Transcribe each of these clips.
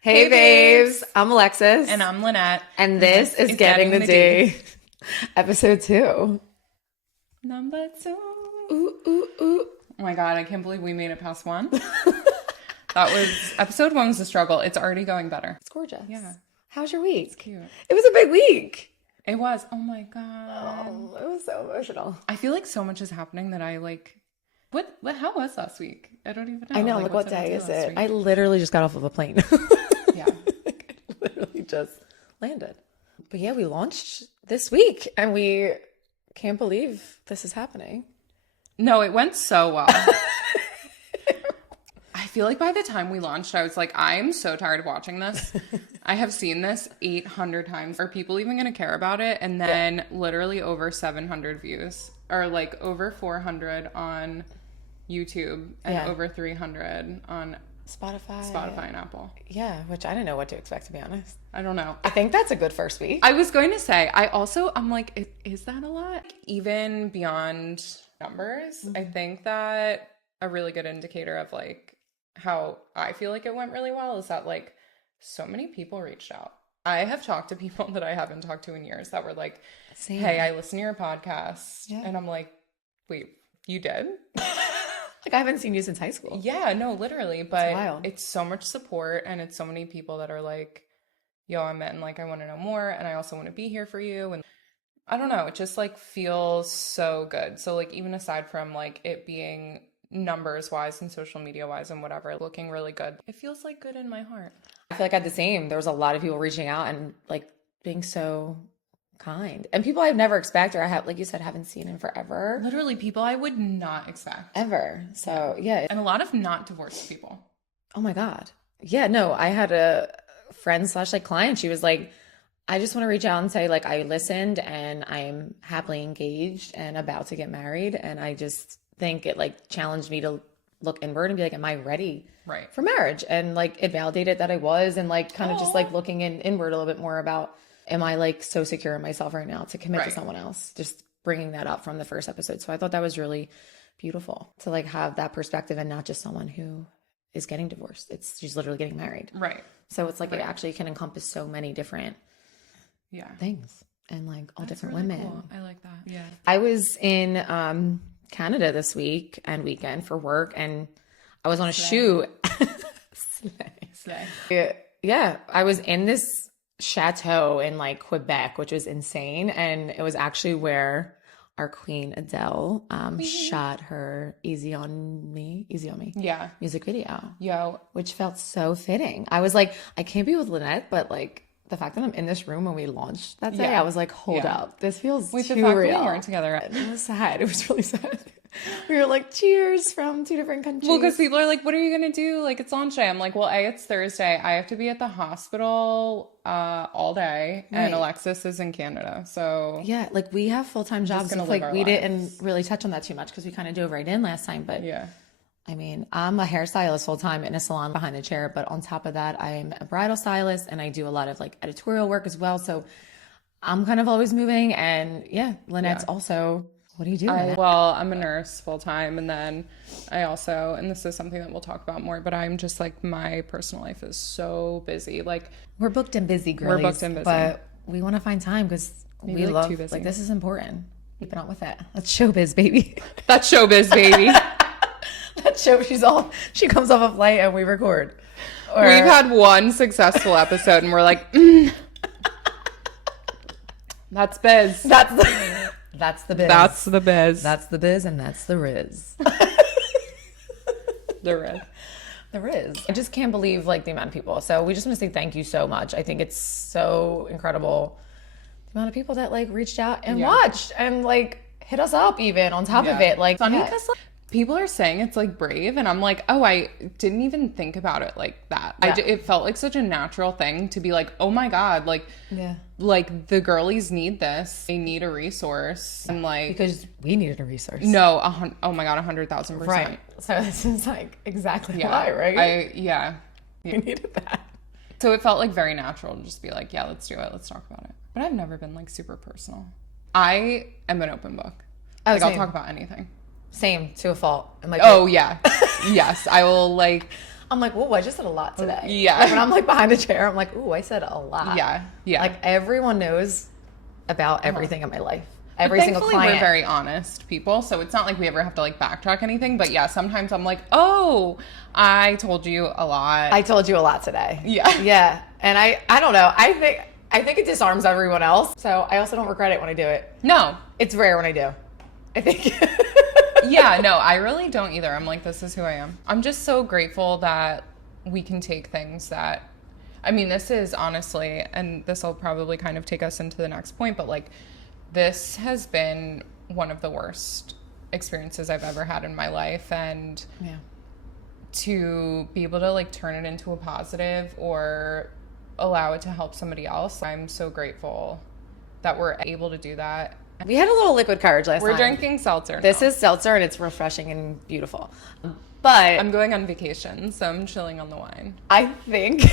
Hey babes, I'm Alexis. And I'm Lynette. And this is Getting the D. Episode 2. Number 2. Ooh, ooh, ooh. Oh my god, I can't believe we made it past 1. That was, episode 1 was a struggle. It's already going better. It's gorgeous. Yeah. How was your week? It's cute. It was a big week. It was. Oh my god. Oh, it was so emotional. I feel like so much is happening that I like, how was last week? I don't even know. I know, like what day is it? I literally just got off of a plane. Yeah. I literally just landed. But yeah, we launched this week and we can't believe this is happening. No, it went so well. I feel like by the time we launched, I was like, I'm so tired of watching this. I have seen this 800 times. Are people even going to care about it? And then literally over 700 views, or like over 400 on YouTube and over 300 on Spotify and Apple. Yeah, which I didn't know what to expect, to be honest. I don't know. I think that's a good first week. I was going to say, I'm like, is that a lot? Even beyond numbers, I think that a really good indicator of like how I feel like it went really well is that like so many people reached out. I have talked to people that I haven't talked to in years that were like, Same. Hey, I listen to your podcast. Yeah. And I'm like, wait, you did? Like I haven't seen you since high school. Yeah, no, literally. But it's so much support and it's so many people that are like, yo, I'm in, like, I want to know more and I also want to be here for you. And I don't know, it just like feels so good. So like even aside from like it being numbers wise and social media wise and whatever, looking really good, it feels like good in my heart. I feel like I had the same. There was a lot of people reaching out and like being so kind and people I've never expected or I have, like you said, haven't seen in forever. Literally people I would not expect ever. So yeah. And a lot of not divorced people. Oh my God. Yeah, no, I had a friend / like client. She was like, I just want to reach out and say like I listened and I'm happily engaged and about to get married. And I just think it like challenged me to look inward and be like, am I ready for marriage? And like it validated that I was, and like kind of just like looking inward a little bit more about, am I like so secure in myself right now to commit to someone else? Just bringing that up from the first episode. So I thought that was really beautiful to like have that perspective and not just someone who is getting divorced. She's literally getting married. Right. So it's like it actually can encompass so many different things and like all different really women. Cool. I like that. Yeah. I was in Canada this week and weekend for work, and I was on a shoot. Slay. Yeah. I was in this chateau in like Quebec, which was insane. And it was actually where our queen Adele shot her Easy on Me music video. Yo. Which felt so fitting. I was like, I can't be with Lynette, but like the fact that I'm in this room when we launched that day, I was like, hold up. This feels too real. The fact that we weren't together. It was sad. It was really sad. We were like, cheers from 2 different countries. Well, because people are like, what are you going to do? Like, it's launch day. I'm like, well, it's Thursday. I have to be at the hospital all day. Right. And Alexis is in Canada. So yeah, like we have full-time jobs. So like we didn't really touch on that too much because we kind of dove right in last time. But yeah. I mean, I'm a hairstylist full-time in a salon behind a chair. But on top of that, I'm a bridal stylist and I do a lot of like editorial work as well. So I'm kind of always moving. And yeah, Lynette's also... What do you do? Well, I'm a nurse full time. And then I also, and this is something that we'll talk about more, but I'm just like, my personal life is so busy. Like we're booked and busy, girlies. We're booked and busy. But we want to find time because we love, like this is important. Keep it on with that. That's showbiz, baby. That's showbiz, baby. That's show. She comes off a flight and we record. We've had one successful episode and we're like, that's biz. That's the biz. That's the biz. That's the biz, and that's the riz. The riz. The riz. I just can't believe like the amount of people. So we just want to say thank you so much. I think it's so incredible the amount of people that like reached out and watched and like hit us up even on top of it. Like funny because like, people are saying it's like brave, and I'm like, oh, I didn't even think about it like that. Yeah. It felt like such a natural thing to be like, oh my God, like, like the girlies need this. They need a resource, and like because we needed a resource. No, oh my God, 100,000%. Right. So this is like exactly why, right? We needed that. So it felt like very natural to just be like, yeah, let's do it. Let's talk about it. But I've never been like super personal. I am an open book. Like I'll talk about anything. Same, to a fault. I'm like, oh yeah. Yes, I will like I'm like, whoa, I just said a lot today. Yeah. Like when I'm like behind the chair, I'm like, ooh, I said a lot. Yeah. Yeah. Like everyone knows about everything in my life. Every single client. We're very honest people, so it's not like we ever have to like backtrack anything. But yeah, sometimes I'm like, oh, I told you a lot. I told you a lot today. Yeah. Yeah. And I don't know. I think it disarms everyone else. So I also don't regret it when I do it. No. It's rare when I do. I think. Yeah, no, I really don't either. I'm like, this is who I am. I'm just so grateful that we can take things that, I mean, this is honestly, and this will probably kind of take us into the next point, but like, this has been one of the worst experiences I've ever had in my life. And to be able to like turn it into a positive or allow it to help somebody else, I'm so grateful that we're able to do that. We had a little liquid courage last night. We're drinking seltzer. This is seltzer and it's refreshing and beautiful. But I'm going on vacation, so I'm chilling on the wine. I think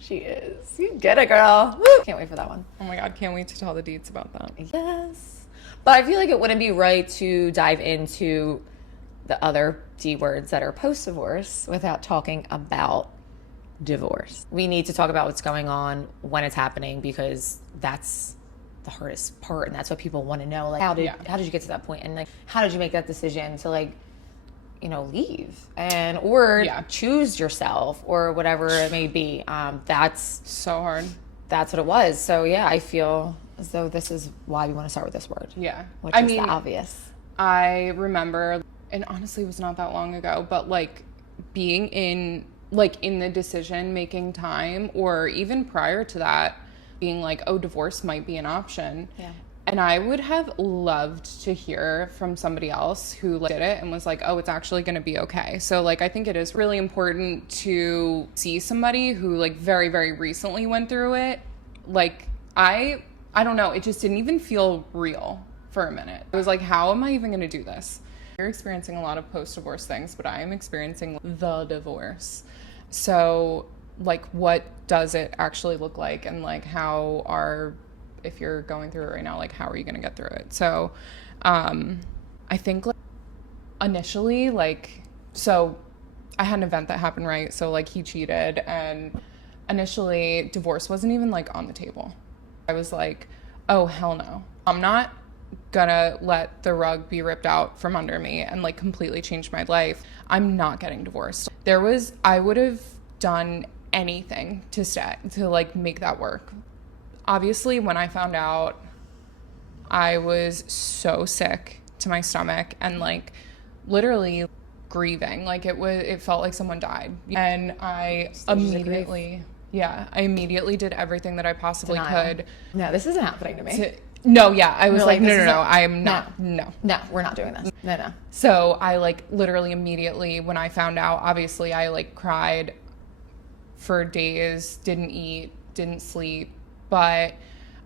she is. You get it, girl. Woo! Can't wait for that one. Oh my God, can't wait to tell the deets about that. Yes. But I feel like it wouldn't be right to dive into the other D words that are post-divorce without talking about divorce. We need to talk about what's going on when it's happening, because that's the hardest part, and that's what people want to know. Like, how did you get to that point, and like, how did you make that decision to like, you know, leave and or choose yourself or whatever it may be. That's so hard. That's what it was. So yeah, I feel as though this is why we want to start with this word. Yeah, which is the obvious. I remember, and honestly, it was not that long ago, but like being in the decision making time, or even prior to that, being like, oh, divorce might be an option. Yeah. And I would have loved to hear from somebody else who like, did it and was like, oh, it's actually going to be okay. So like, I think it is really important to see somebody who like very, very recently went through it. Like, I don't know. It just didn't even feel real for a minute. It was like, how am I even going to do this? You're experiencing a lot of post-divorce things, but I am experiencing the divorce. So like, what does it actually look like? And like, if you're going through it right now, like, how are you going to get through it? So, I think like, initially, like, so I had an event that happened, right? So like he cheated, and initially divorce wasn't even like on the table. I was like, oh, hell no. I'm not gonna let the rug be ripped out from under me and like completely change my life. I'm not getting divorced. I would have done anything to like make that work. Obviously, when I found out, I was so sick to my stomach and like literally grieving. Like it felt like someone died. And I immediately did everything that I possibly could. No, this isn't happening to me. I was like, no, I'm not. No, we're not doing this. No. So I like literally immediately when I found out, obviously I like cried for days, didn't eat, didn't sleep. But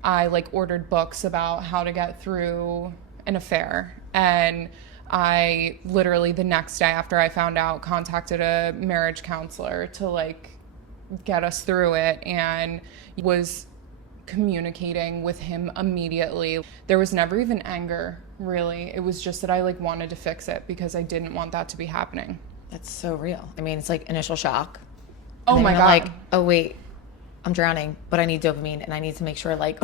I like ordered books about how to get through an affair. And I literally the next day after I found out contacted a marriage counselor to like get us through it, and was communicating with him immediately. There was never even anger, really. It was just that I like wanted to fix it because I didn't want that to be happening. That's so real. I mean, it's like initial shock. Oh my God. Like, oh wait, I'm drowning, but I need dopamine, and I need to make sure like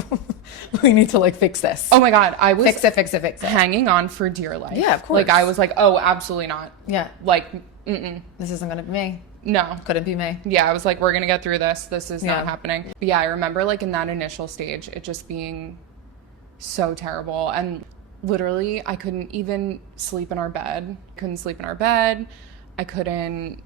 we need to like fix this. Oh my God, I was fix it. Hanging on for dear life. Yeah, of course. Like I was like, oh, absolutely not. Yeah. Like, this isn't gonna be me. No. Couldn't be me. Yeah, I was like, we're gonna get through this. This is not happening. But yeah, I remember like in that initial stage, it just being so terrible. And literally, I couldn't even sleep in our bed. I couldn't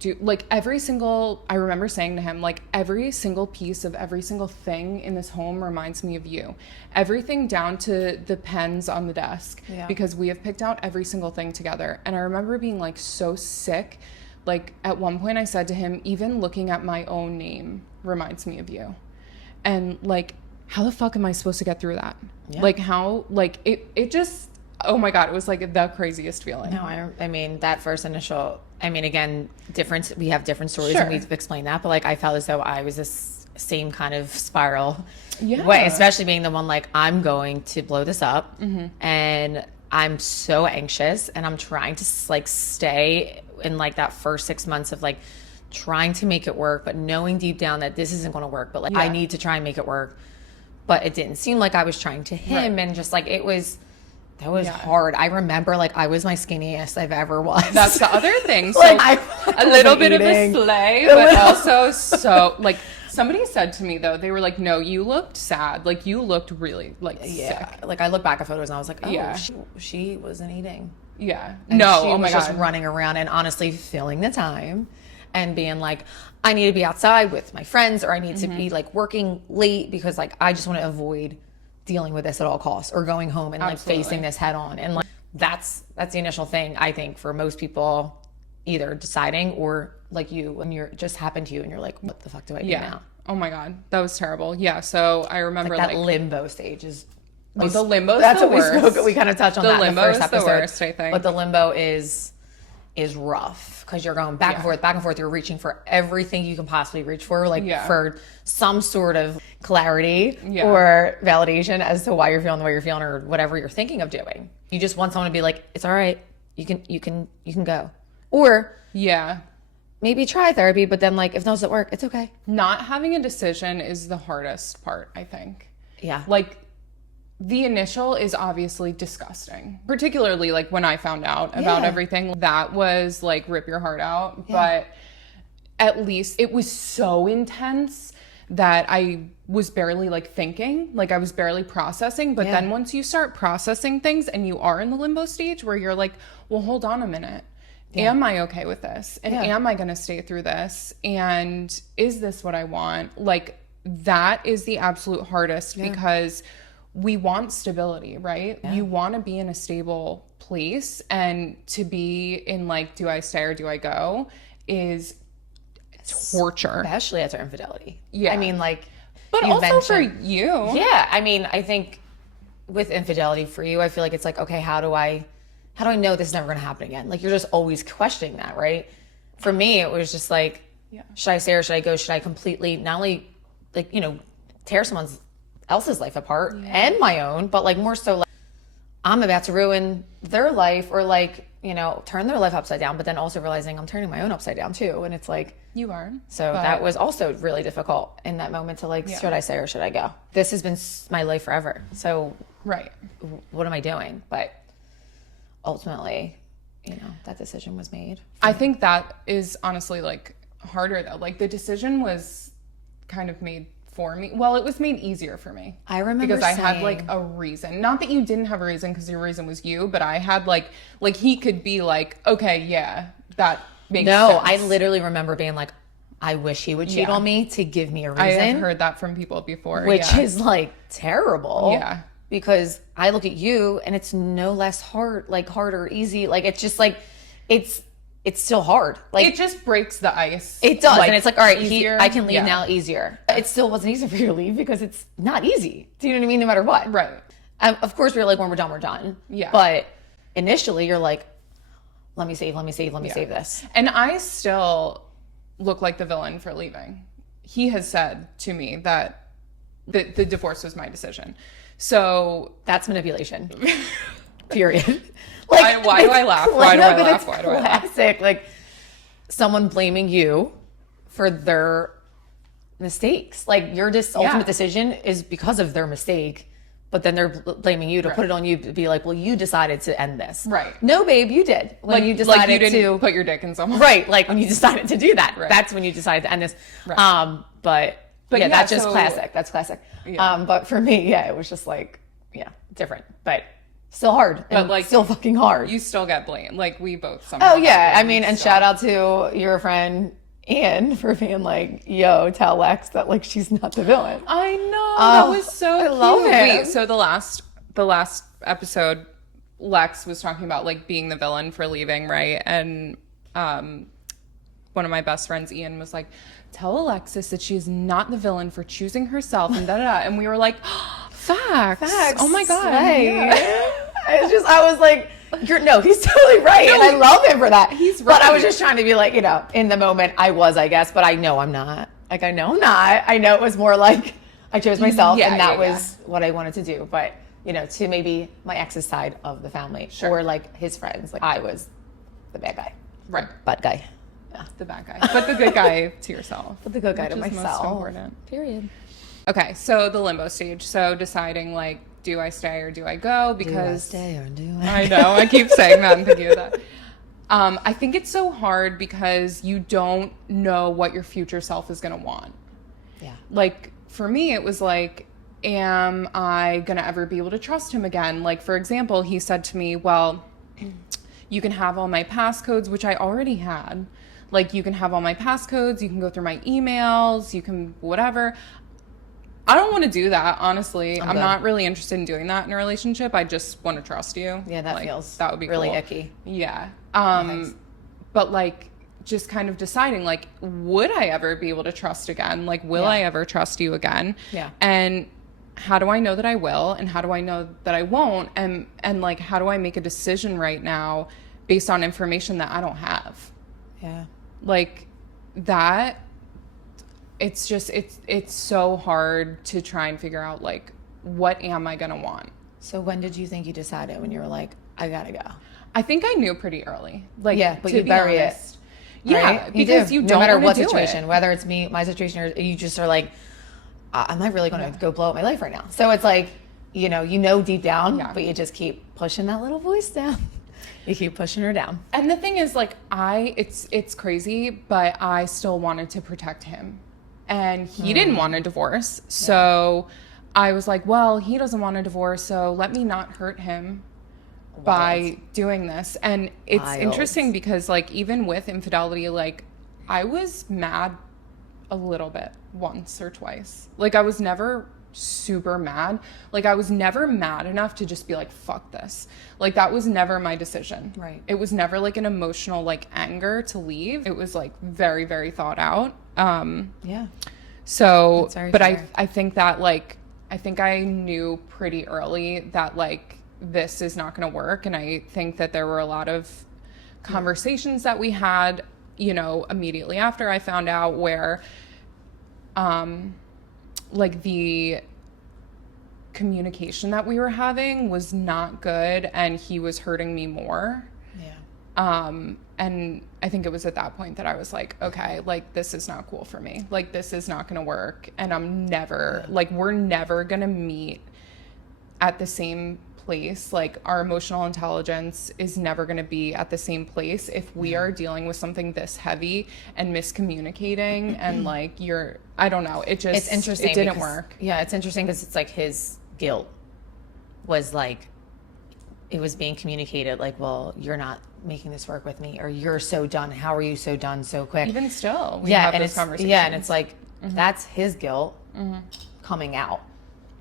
do like I remember saying to him, like, every single piece of every single thing in this home reminds me of you. Everything down to the pens on the desk, because we have picked out every single thing together. And I remember being like so sick. Like at one point I said to him, even looking at my own name reminds me of you. And like, how the fuck am I supposed to get through that? Yeah. Like how, like it just, oh my God, it was like the craziest feeling. No, I mean, that first initial, I mean, again, we have different stories and we've explained that, but like I felt as though I was this same kind of spiral way, especially being the one like, I'm going to blow this up. And I'm so anxious and I'm trying to like stay in like that first 6 months of like trying to make it work, but knowing deep down that this isn't going to work, but like I need to try and make it work. But it didn't seem like I was trying to him, and just like that was hard. I remember like I was my skinniest I've ever was. That's the other thing. So like, a little bit of a slay, but also so like somebody said to me though, they were like, no, you looked sad. Like you looked really like sick. Like I look back at photos and I was like, oh, she wasn't eating. Yeah. And no, she was just running around and honestly filling the time and being like, I need to be outside with my friends, or I need to be like working late because like I just want to avoid dealing with this at all costs, or going home and like facing this head on. And like that's the initial thing I think for most people, either deciding or like you, when you're just happened to you and you're like, what the fuck do I do now? Oh my God, that was terrible. Yeah, so I remember like that limbo stage is. The limbo. That's what we kind of touched on that in the first episode. The worst, I think. But the limbo is rough because you're going back and forth. You're reaching for everything you can possibly reach for, like for some sort of clarity or validation as to why you're feeling the way you're feeling or whatever you're thinking of doing. You just want someone to be like, it's all right. You can go. Or maybe try therapy, but then like if those don't work, it's okay. Not having a decision is the hardest part, I think. Yeah. Like the initial is obviously disgusting, particularly like when I found out about everything. That was like rip your heart out. But at least it was so intense that I was barely like thinking, like I was barely processing. But then once you start processing things and you are in the limbo stage where you're like, well, hold on a minute. Am I okay with this? And am I going to stay through this? And is this what I want? Like that is the absolute hardest because we want stability, right? You want to be in a stable place, and to be in like, do I stay or do I go is torture. Especially after infidelity. Yeah. I mean, like, but also for you. Yeah. I mean, I think with infidelity for you, I feel like it's like, okay, how do I know this is never going to happen again? Like, you're just always questioning that, right? For me, it was just like, should I stay or should I go? Should I completely not only like, tear someone else's life apart and my own, but like more so like I'm about to ruin their life or like, turn their life upside down, but then also realizing I'm turning my own upside down too. And it's like, you are. So that was also really difficult in that moment to like, should I stay or should I go? This has been my life forever. So what am I doing? But ultimately, that decision was made. I think that is honestly like harder though. Like the decision was kind of made for me. Well, it was made easier for me. I remember because I had like a reason. Not that you didn't have a reason because your reason was you, but I had like he could be like, okay, that makes sense. No, I literally remember being like, I wish he would cheat on me to give me a reason. I have heard that from people before. Which is like terrible. Yeah. Because I look at you and it's no less hard or easy. Like it's just like it's still hard. Like it just breaks the ice. It does. Like, and it's like, all right, I can leave now easier. It still wasn't easy for you to leave because it's not easy. Do you know what I mean? No matter what. Right. Of course, we're like, when we're done, we're done. Yeah. But initially you're like, let me save this. And I still look like the villain for leaving. He has said to me that the divorce was my decision. So that's manipulation. Period. Like, why do I laugh? Why do I laugh? Why do I laugh? Classic, like someone blaming you for their mistakes. Like your ultimate decision is because of their mistake, but then they're blaming you to put it on you to be like, well, you decided to end this. Right. No, babe, you did. When you decided you didn't put your dick in someone. Right. Like when you decided to do that. Right. That's when you decided to end this. Right. But yeah, that's just classic. That's classic. Yeah. But for me, it was just like, different. But still hard. But like still fucking hard. You still get blamed. Like we both somehow. Oh yeah. I mean, and shout out to your friend Ian for being like, yo, tell Lex that like she's not the villain. I know. That was so cute. Love him. Wait, so the last episode, Lex was talking about like being the villain for leaving, right? And one of my best friends, Ian, was like, tell Alexis that she is not the villain for choosing herself and da-da-da. And we were like, facts. Oh my God. Yeah. I was like, he's totally right. And I love him for that. He's right. But I was just trying to be like, in the moment I guess, but I know I'm not. Like, I know I'm not. I know it was more like I chose myself and that was what I wanted to do. But you know, to maybe my ex's side of the family or like his friends. Like I was the bad guy. Right. Bad guy. Yeah. The bad guy. But the good guy to yourself. But the good guy to myself. Most important. Period. Okay, so the limbo stage. So deciding like, do I stay or do I go? Because do I stay or do I? I know, I keep saying that and thinking of that. I think it's so hard because you don't know what your future self is going to want. Yeah. Like for me, it was like, am I going to ever be able to trust him again? Like, for example, he said to me, well, you can have all my passcodes, which I already had. Like, you can have all my passcodes, you can go through my emails, you can whatever. I don't want to do that, honestly. I'm not really interested in doing that in a relationship. I just want to trust you. Yeah, that feels that would be really cool. icky. Yeah. But like just kind of deciding like, would I ever be able to trust again? Like, will I ever trust you again? Yeah. And how do I know that I will? And how do I know that I won't? And like, how do I make a decision right now based on information that I don't have? Yeah. Like that. It's just, it's so hard to try and figure out, like, what am I going to want? So when did you think you decided when you were like, I got to go? I think I knew pretty early. Like, yeah, but you bury it. Yeah, right? because you don't no matter what do situation, it. Whether it's me, my situation, or you just are like, I'm not really going to go blow up my life right now. So it's like, you know deep down, but you just keep pushing that little voice down. You keep pushing her down. And the thing is, like, it's crazy, but I still wanted to protect him. And he didn't want a divorce. So I was like, well, he doesn't want a divorce, so let me not hurt him by doing this. And it's interesting because, like, even with infidelity, like, I was mad a little bit once or twice. Like, I was never super mad. Like, I was never mad enough to just be like, fuck this. Like, that was never my decision. Right. It was never like an emotional, like, anger to leave. It was like very, very thought out. Yeah. So, but fair. I think that, like, I think I knew pretty early that, like, this is not going to work. And I think that there were a lot of conversations that we had, you know, immediately after I found out where, like, the communication that we were having was not good and he was hurting me more. Yeah. And I think it was at that point that I was like, okay, like, this is not cool for me. Like, this is not going to work. And I'm never, like, we're never going to meet at the same place. Like, our emotional intelligence is never going to be at the same place if we are dealing with something this heavy and miscommunicating and, like, I don't know. It just, it's interesting. It didn't work. Yeah, it's interesting because it's like his guilt was like, it was being communicated like, well, you're not making this work with me, or you're so done. How are you so done so quick? Even still, we have those conversations. Yeah, and it's like, that's his guilt coming out.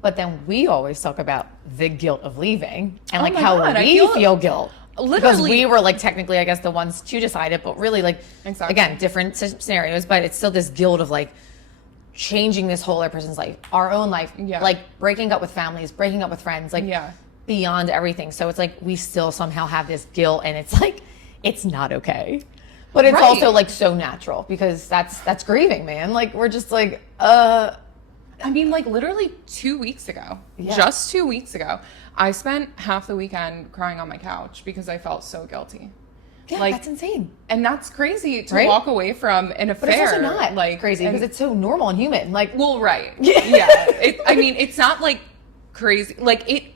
But then we always talk about the guilt of leaving and like how we feel guilt. Literally. Because we were like technically, I guess, the ones to decide it, but really like, again, different scenarios, but it's still this guilt of like changing this whole other person's life, our own life, like breaking up with families, breaking up with friends, like beyond everything. So it's like we still somehow have this guilt and it's like, it's not okay. But it's also like so natural because that's grieving, man. Like we're just like, I mean, like literally 2 weeks ago, just 2 weeks ago, I spent half the weekend crying on my couch because I felt so guilty. Yeah, like, that's insane. And that's crazy to walk away from an affair. But it's also not like crazy because it's so normal and human. Like, well, right. Yeah. I mean, it's not like crazy. Like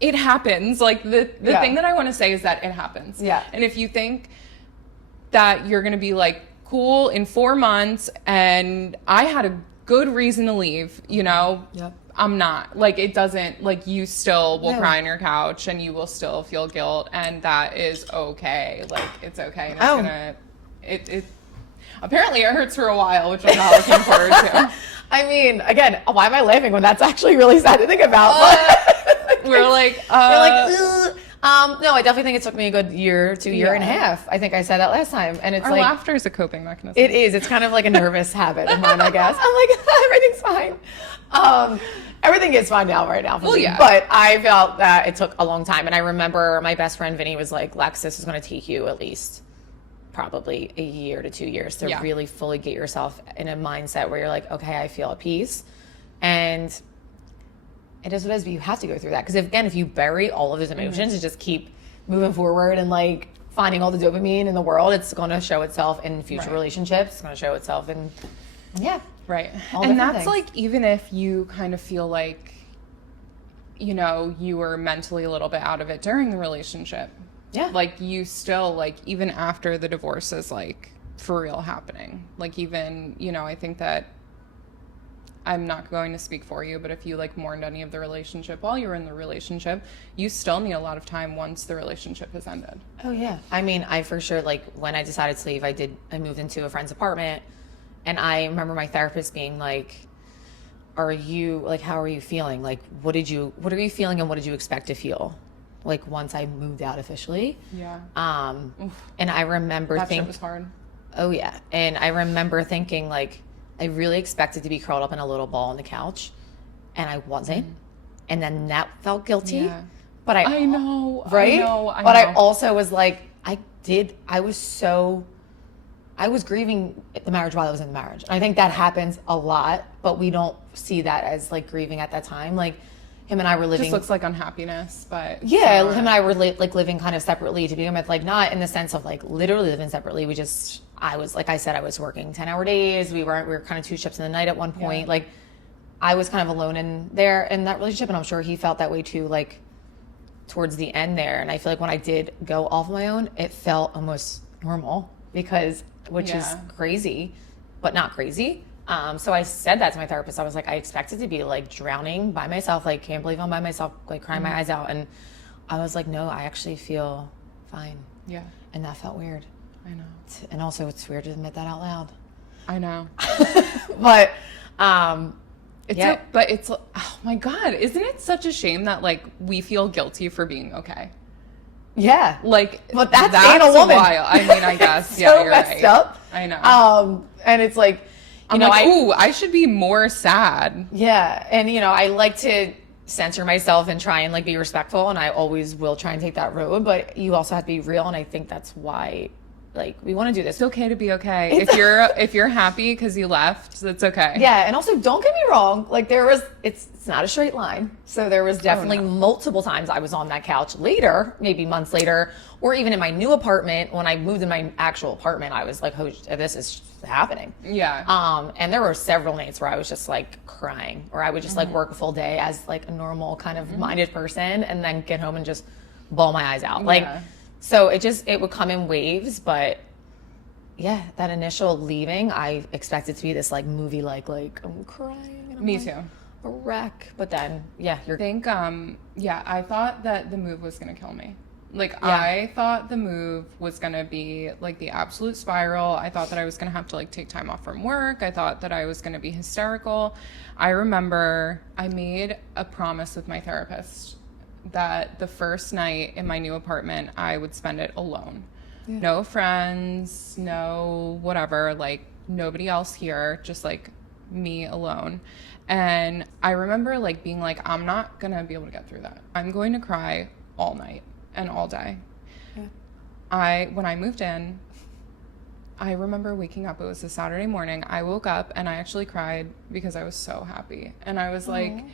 it happens. Like the thing that I want to say is that it happens. Yeah. And if you think that you're going to be like cool in 4 months and I had a good reason to leave, you know, I'm not. Like, it doesn't, like, you still will cry on your couch and you will still feel guilt, and that is okay. Like, it's okay. And it's it apparently it hurts for a while, which I'm not looking forward to. I mean, again, why am I laughing when that's actually really sad to think about? We're like, ugh. No, I definitely think it took me a good year to year and a half. I think I said that last time. And it's our like, laughter is a coping mechanism. It is. It's kind of like a nervous habit of mine, I guess. I'm like, everything's fine. Everything is fine now, right now. But I felt that it took a long time. And I remember my best friend, Vinny, was like, Lex, this is going to take you at least probably a year to 2 years to really fully get yourself in a mindset where you're like, okay, I feel at peace. And it is what it is, but you have to go through that. Because if you bury all of those emotions and just keep moving forward and like finding all the dopamine in the world, it's going to show itself in future relationships. It's going to show itself in, Right. And that's things. Like, even if you kind of feel like, you know, you were mentally a little bit out of it during the relationship. Yeah. Like, you still, like, even after the divorce is, like, for real happening. Like, even, you know, I think that I'm not going to speak for you, but if you, like, mourned any of the relationship while you were in the relationship, you still need a lot of time once the relationship has ended. Oh, yeah. I mean, I for sure, like, when I decided to leave, I moved into a friend's apartment, and I remember my therapist being like, how are you feeling? Like, what are you feeling and what did you expect to feel? Like, once I moved out officially. Yeah. And I remember that shit was hard. Oh, yeah. And I remember thinking, like, I really expected to be curled up in a little ball on the couch, and I wasn't. And then that felt guilty. Yeah. But I know. Right? I but know. I also was like, I was grieving the marriage while I was in the marriage. And I think that happens a lot, but we don't see that as like grieving at that time. Like, him and I were living. Just looks like unhappiness, but. Yeah, him and I were like living kind of separately to begin with. Like, not in the sense of like literally living separately. I was working 10-hour days. We were kind of two ships in the night at one point. Yeah. Like, I was kind of alone in that relationship, and I'm sure he felt that way too, like, towards the end there. And I feel like when I did go off my own, it felt almost normal which is crazy, but not crazy. So I said that to my therapist. I was like, I expected to be like drowning by myself, like, can't believe I'm by myself, like crying my eyes out. And I was like, no, I actually feel fine. Yeah. And that felt weird. I know. And also it's weird to admit that out loud. I know. But it's oh my God, isn't it such a shame that like we feel guilty for being okay? Yeah. Like, but that's being a woman. Wild. I mean, I guess. So yeah, you're messed right. up. I know. And it's like, I should be more sad. Yeah. And, I like to censor myself and try and like be respectful. And I always will try and take that road. But you also have to be real. And I think that's why, like, we want to do this. It's okay to be okay. If you're happy because you left, that's okay. Yeah. And also, don't get me wrong. Like, it's not a straight line. So there was definitely multiple times I was on that couch later, maybe months later, or even in my new apartment. When I moved in my actual apartment, I was like, oh, this is happening. Yeah. And there were several nights where I was just like crying, or I would just like work a full day as like a normal kind of minded person, and then get home and just bawl my eyes out. Like, so it would come in waves, but yeah, that initial leaving, I expected to be this like movie, like I'm crying. And I'm Me like, too. A wreck. But then, I thought that the move was going to kill me. Like, I thought the move was going to be like the absolute spiral. I thought that I was going to have to like take time off from work. I thought that I was going to be hysterical. I remember I made a promise with my therapist that the first night in my new apartment, I would spend it alone. Yeah. No friends, no whatever, like nobody else here, just like me alone. And I remember like being like, I'm not gonna be able to get through that. I'm going to cry all night and all day. Yeah. When I moved in, I remember waking up, it was a Saturday morning. I woke up and I actually cried because I was so happy. And I was like,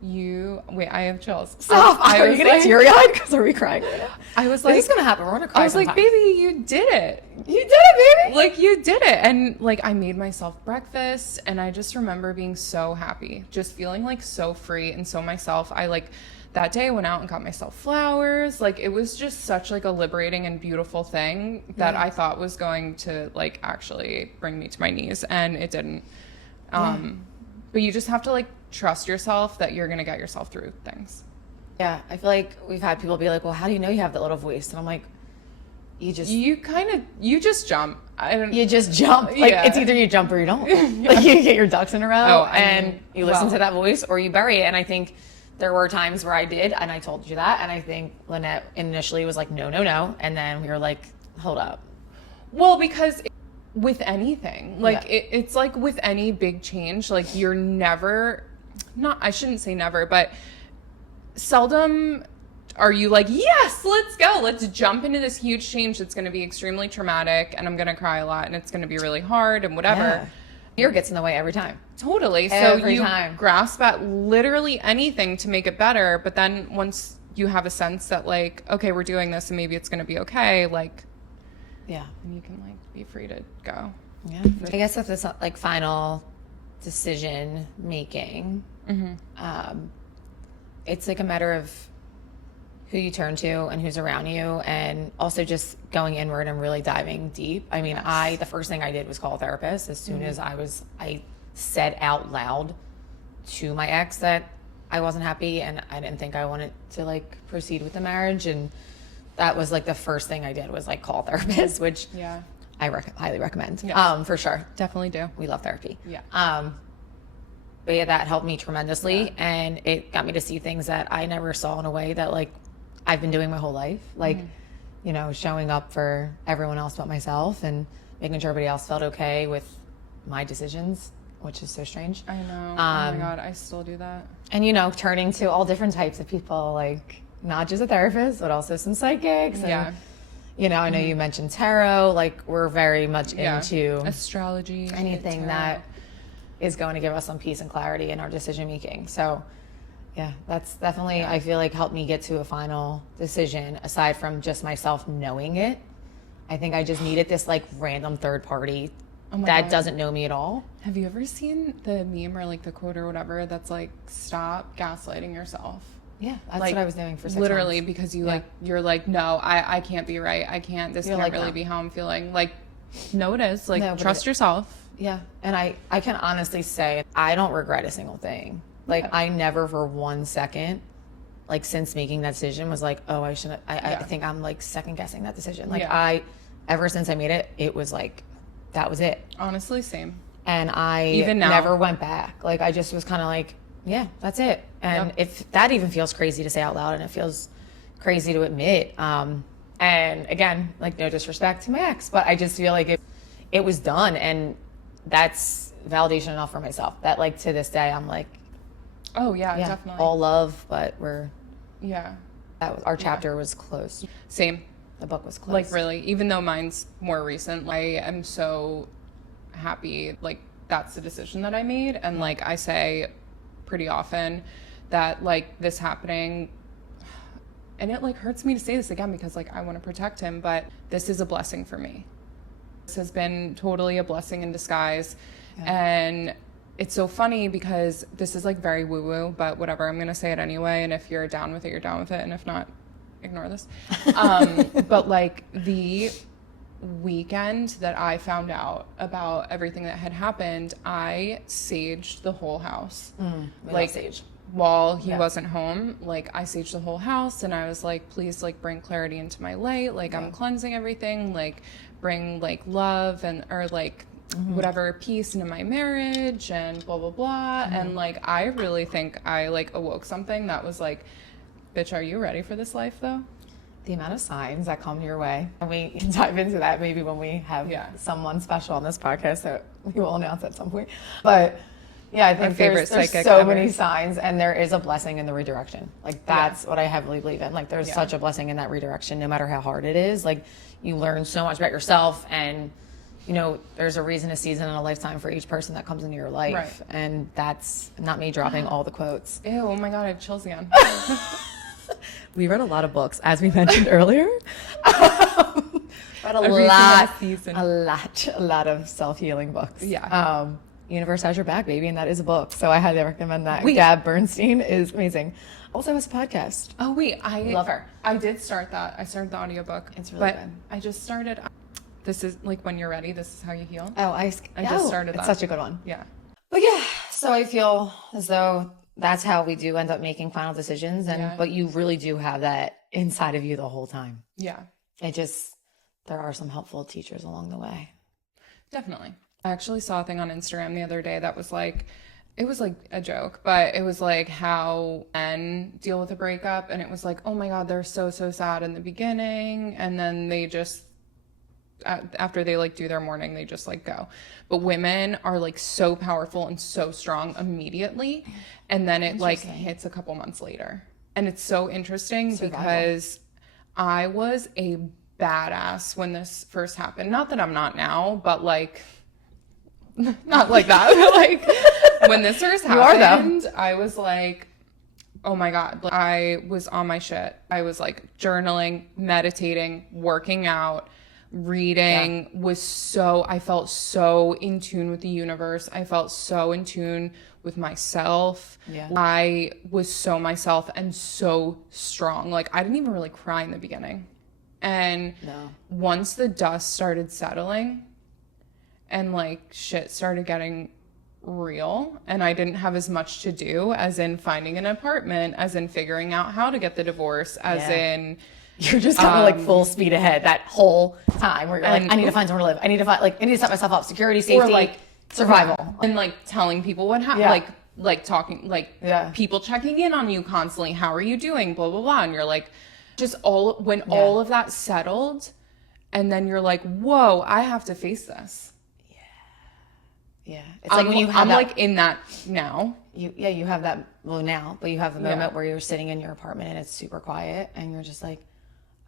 wait, I have chills. Stop! Are you getting teary-eyed? Because are we crying right now? I was like, this is gonna happen. We're gonna cry. I was like, baby, you did it. You did it, baby. Like, you did it. And like, I made myself breakfast, and I just remember being so happy, just feeling like so free and so myself. I like that day I went out and got myself flowers. Like, it was just such like a liberating and beautiful thing that I thought was going to like actually bring me to my knees, and it didn't. But you just have to like trust yourself that you're gonna get yourself through things. Yeah, I feel like we've had people be like, well, how do you know you have that little voice? And I'm like, you just jump. You just jump. Like, it's either you jump or you don't. Like, you get your ducks in a row and you listen to that voice, or you bury it. And I think there were times where I did, and I told you that, and I think Lynette initially was like, no, and then we were like, hold up. Well, because with anything, like it's like with any big change, like you're never, I shouldn't say never, but seldom are you like, yes, let's go, let's jump into this huge change that's going to be extremely traumatic, and I'm going to cry a lot, and it's going to be really hard and whatever. Fear gets in the way every time. Totally. So you grasp at literally anything to make it better. But then once you have a sense that like, okay, we're doing this and maybe it's going to be okay. Like, yeah, and you can like be free to go. Yeah. I guess with this like final decision making, it's like a matter of who you turn to and who's around you, and also just going inward and really diving deep. I mean, the first thing I did was call a therapist as soon as I said out loud to my ex that I wasn't happy and I didn't think I wanted to like proceed with the marriage. And that was like the first thing I did was like call a therapist, which I highly recommend. For sure. Definitely do. We love therapy. Yeah. But yeah, that helped me tremendously, and it got me to see things that I never saw in a way that like I've been doing my whole life. Like, you know, showing up for everyone else but myself and making sure everybody else felt okay with my decisions, which is so strange. I know. Oh my God, I still do that. And, you know, turning to all different types of people, like not just a therapist, but also some psychics. And, you know, I know you mentioned tarot. Like, we're very much into astrology, anything that is going to give us some peace and clarity in our decision making. So yeah, that's definitely, I feel like, helped me get to a final decision aside from just myself knowing it. I think I just needed this like random third party that doesn't know me at all. Have you ever seen the meme or like the quote or whatever that's like, stop gaslighting yourself? Yeah, that's like, what I was doing for 6 literally months. Because you like, you're like, no, I can't be right. I can't, this can't like really be how I'm feeling. Like, no, it is. Like, trust yourself. Yeah. And I can honestly say I don't regret a single thing. Like, I never for 1 second, like, since making that decision was like, oh, I shouldn't, I think I'm like second guessing that decision. Like, ever since I made it, it was like, that was it. Honestly, same. And I even now never went back. Like, I just was kind of like, yeah, that's it. And if that even feels crazy to say out loud, and it feels crazy to admit. And again, like, no disrespect to my ex, but I just feel like it was done. And that's validation enough for myself that, like, to this day, I'm like, oh yeah, definitely all love, but we're our chapter was closed. Same. The book was closed. Like, really, even though mine's more recent, I am so happy. Like, that's the decision that I made. And like I say pretty often that like this happening, and it like hurts me to say this again because like I want to protect him, but this is a blessing for me. This has been totally a blessing in disguise. And it's so funny because this is like very woo-woo, but whatever, I'm gonna say it anyway, and if you're down with it, you're down with it, and if not, ignore this. But like the weekend that I found out about everything that had happened, I saged the whole house. Like, sage. While he wasn't home, like I saged the whole house, and I was like, please, like, bring clarity into my light. Like, I'm cleansing everything. Like, bring like love and or like whatever peace into my marriage and blah blah blah. And like I really think I like awoke something that was like, bitch, are you ready for this life though? The amount of signs that come your way, and we can dive into that maybe when we have someone special on this podcast that we will announce at some point. But yeah, I think there's so many signs, and there is a blessing in the redirection. Like, that's what I heavily believe in. Like, there's such a blessing in that redirection, no matter how hard it is. Like, you learn so much about yourself, and you know, there's a reason, a season, and a lifetime for each person that comes into your life. Right. And that's not me dropping all the quotes. Ew, oh my God, I have chills again. We read a lot of books, as we mentioned earlier. Read a lot of self-healing books. Yeah. Universe Has Your Back, baby, and that is a book. So I highly recommend that. Gab Bernstein is amazing. Also has a podcast. Oh, wait. I love her. I did start that. I started the audiobook. It's really good. I just started... This is like When You're Ready, This Is How You Heal. Oh, I just started that. It's such a good one. Yeah. But yeah, so I feel as though that's how we do end up making final decisions. But you really do have that inside of you the whole time. Yeah. There are some helpful teachers along the way. Definitely. I actually saw a thing on Instagram the other day that was like, it was like a joke, but it was like how men deal with a breakup. And it was like, oh my God, they're so sad in the beginning. And then they just, after they like do their mourning, they just like go. But women are like so powerful and so strong immediately, and then it like hits a couple months later. And it's so interesting because I was a badass when this first happened. Not that I'm not now, but like not like that. But like when this first happened, I was like, oh my God. Like, I was on my shit. I was like journaling, meditating, working out, reading, I felt so in tune with the universe. I felt so in tune with myself. Yeah. I was so myself and so strong. Like I didn't even really cry in the beginning. And once the dust started settling and like shit started getting real and I didn't have as much to do as in finding an apartment, as in figuring out how to get the divorce, as in you're just kind of like full speed ahead that whole time where you're like, I need to find somewhere to live. I need to set myself up, security, safety, or like survival. And like telling people what happened, like talking, like people checking in on you constantly. How are you doing? Blah, blah, blah. And you're like, just all of that settled, and then you're like, whoa, I have to face this. Yeah. It's like when you have I'm like in that now. You have that now, but you have the moment where you're sitting in your apartment and it's super quiet and you're just like,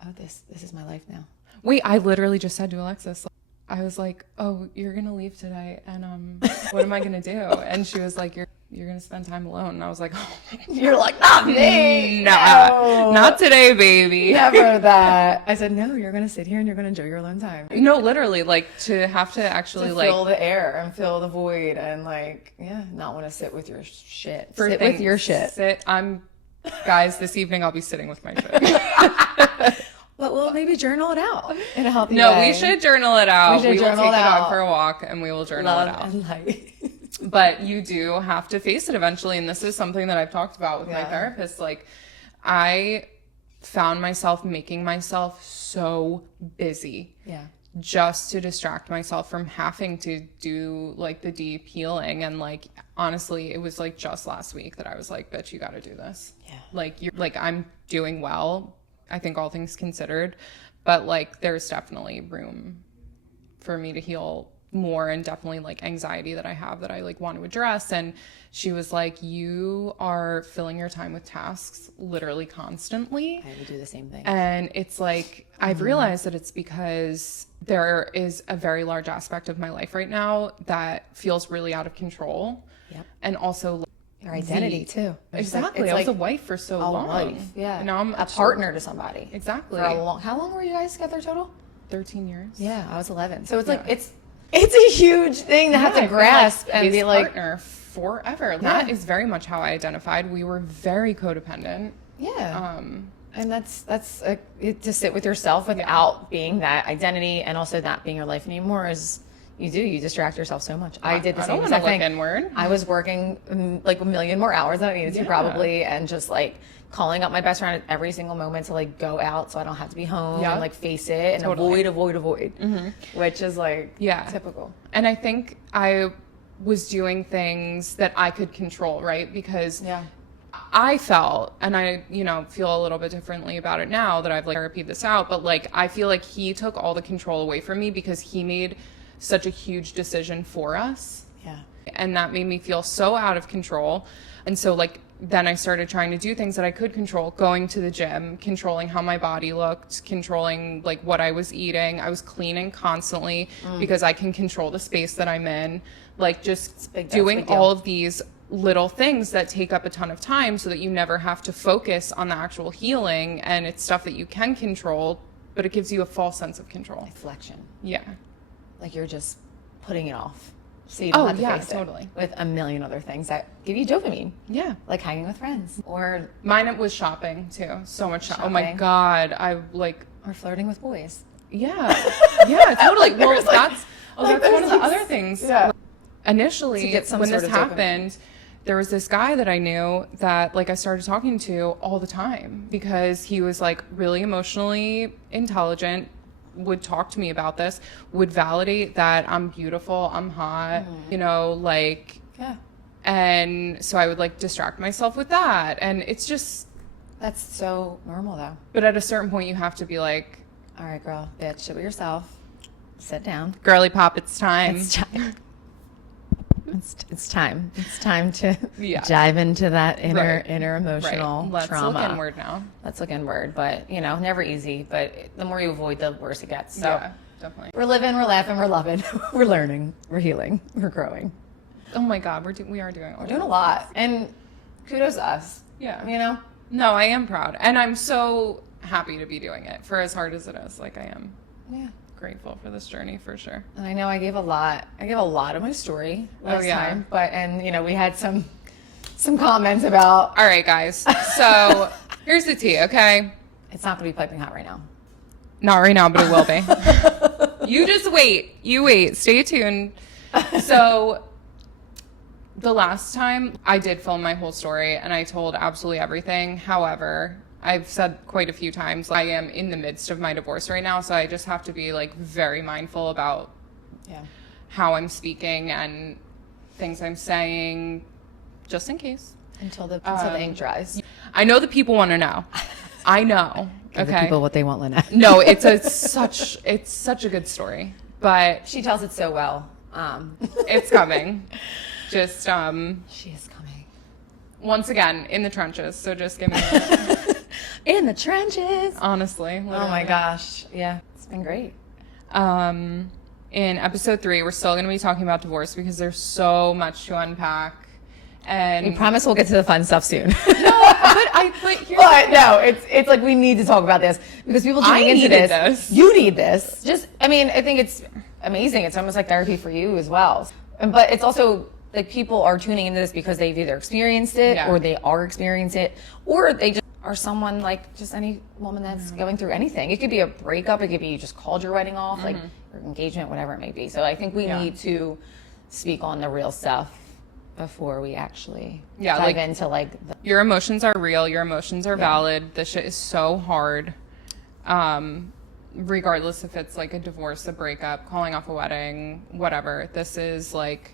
oh, this is my life now. Wait, I literally just said to Alexis, I was like, oh, you're gonna leave today, and what am I gonna do? And she was like, you're gonna spend time alone. And I was like, oh. You're like, not me. No, not today, baby. Never that. I said, no, you're gonna sit here and you're gonna enjoy your alone time. No, literally, like to have to actually like fill the air and fill the void and like not want to sit with your shit. With your shit. Guys, this evening I'll be sitting with my shit. But we'll maybe journal it out in a healthy way. No, we should journal it out. We will take the dog for a walk and we will journal it out. And light. But you do have to face it eventually. And this is something that I've talked about with my therapist. Like, I found myself making myself so busy. Yeah. Just to distract myself from having to do like the deep healing. And like, honestly, it was like just last week that I was like, bitch, you got to do this. Yeah. Like, I'm doing well, I think, all things considered, but like there's definitely room for me to heal more, and definitely like anxiety that I have that I like want to address. And she was like, you are filling your time with tasks literally constantly. I would do the same thing. And it's like, I've realized that it's because there is a very large aspect of my life right now that feels really out of control. Yep. And also your identity too. Exactly. I was a wife for so long. Life. Yeah. And now I'm a partner to somebody. Exactly. For how long were you guys together total? 13 years. Yeah, I was 11. So it's like it's a huge thing to have to grasp and be like partner forever. Yeah. That is very much how I identified. We were very codependent. Yeah. And that's to sit with yourself without being that identity, and also not being your life anymore is. You distract yourself so much. I did the same exact thing. Inward. I was working like a million more hours than I needed to probably, and just like calling up my best friend at every single moment to like go out so I don't have to be home and like face it and avoid, which is like typical. And I think I was doing things that I could control, right? Because I felt, and I, feel a little bit differently about it now that I've like therapied this out, but like I feel like he took all the control away from me because he made such a huge decision for us. Yeah. And that made me feel so out of control. And so like then I started trying to do things that I could control, going to the gym, controlling how my body looked, controlling like what I was eating. I was cleaning constantly because I can control the space that I'm in. Like just doing all of these little things that take up a ton of time so that you never have to focus on the actual healing, and it's stuff that you can control, but it gives you a false sense of control. Deflection. Yeah. Like you're just putting it off. So you don't have to face it with a million other things that give you dopamine. Yeah. Like hanging with friends. Or mine was shopping too. So much shopping. Oh my God. Or flirting with boys. Yeah. Yeah, totally. Well, that's one of the other things. Yeah. Initially, when this happened, there was this guy that I knew that like I started talking to all the time because he was like really emotionally intelligent, would talk to me about this, would validate that I'm beautiful, I'm hot, and so I would like distract myself with that. And it's just, that's so normal though. But at a certain point you have to be like, all right, girl, bitch, sit with yourself, sit down. Girly pop, it's time. It's time. It's time. It's time to dive into that inner emotional Let's trauma. Let's look inward now. Let's look inward, but never easy. But the more you avoid, the worse it gets. So definitely. We're living, we're laughing, we're loving, we're learning, we're healing, we're growing. Oh my God, we are doing a lot. And kudos to us. Yeah. You know? No, I am proud. And I'm so happy to be doing it for as hard as it is. Like, I am grateful for this journey for sure. And I know I gave a lot of my story last time. But, and, you know, we had some comments about. All right, guys. So here's the tea, okay? It's not going to be piping hot right now. Not right now, but it will be. You just wait. You wait. Stay tuned. So the last time I did film my whole story and I told absolutely everything. However, I've said quite a few times, I am in the midst of my divorce right now. So I just have to be like very mindful about how I'm speaking and things I'm saying, just in case. Until the ink dries. I know the people want to know. I know. Give the people what they want, Lynette. No, it's such a good story, but she tells it so well. It's coming. Just she is coming. Once again in the trenches. So just give me a in the trenches. Honestly. Literally. Oh my gosh. Yeah, it's been great. In episode 3, we're still going to be talking about divorce because there's so much to unpack. And we promise we'll get to the fun stuff soon. But no, it's like we need to talk about this because people tuning into this. You need this. Just, I mean, I think it's amazing. It's almost like therapy for you as well. But it's also like people are tuning into this because they've either experienced it or they are experiencing it, or they just are someone like just any woman that's going through anything. It could be a breakup. It could be you just called your wedding off, like your engagement, whatever it may be. So I think we need to speak on the real stuff before we actually dive into like your emotions are real, your emotions are valid. This shit is so hard. Regardless if it's like a divorce, a breakup, calling off a wedding, whatever. This is like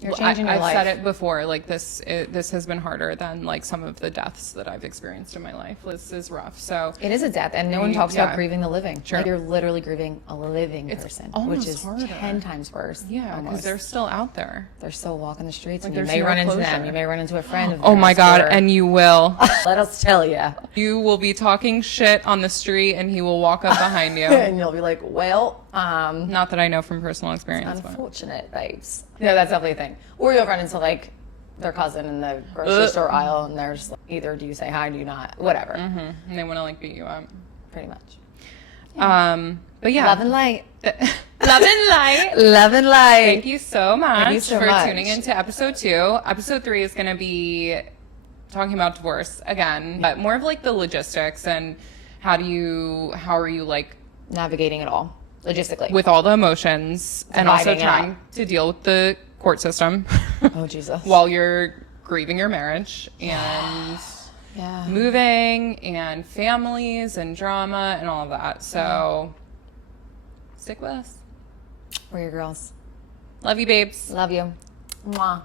you're changing your life. I've said it before, like this has been harder than like some of the deaths that I've experienced in my life. This is rough. So it is a death, and no one talks about grieving the living. Sure. Like you're literally grieving a living person, which is harder. 10 times worse. Yeah, because they're still out there. They're still walking the streets, like and you may run into them. You may run into a friend of theirs. Oh my God, and you will. Let us tell you. You will be talking shit on the street, and he will walk up behind you. And you'll be like, well, not that I know from personal experience. Unfortunate, babes. No, that's definitely a thing. Or you'll run into like their cousin in the grocery store aisle, and there's like, either do you say hi, do you not, whatever. And they want to like beat you up. Pretty much. Yeah. But yeah. Love and light. Love and light. Love and light. Thank you so much for tuning into episode 2. Episode 3 is going to be talking about divorce again, but more of like the logistics and how are you like navigating it all logistically with all the emotions and also trying to deal with the court system. Oh Jesus. While you're grieving your marriage and moving and families and drama and all of that. So stick with us. We're your girls. Love you, babes. Love you. Mwah.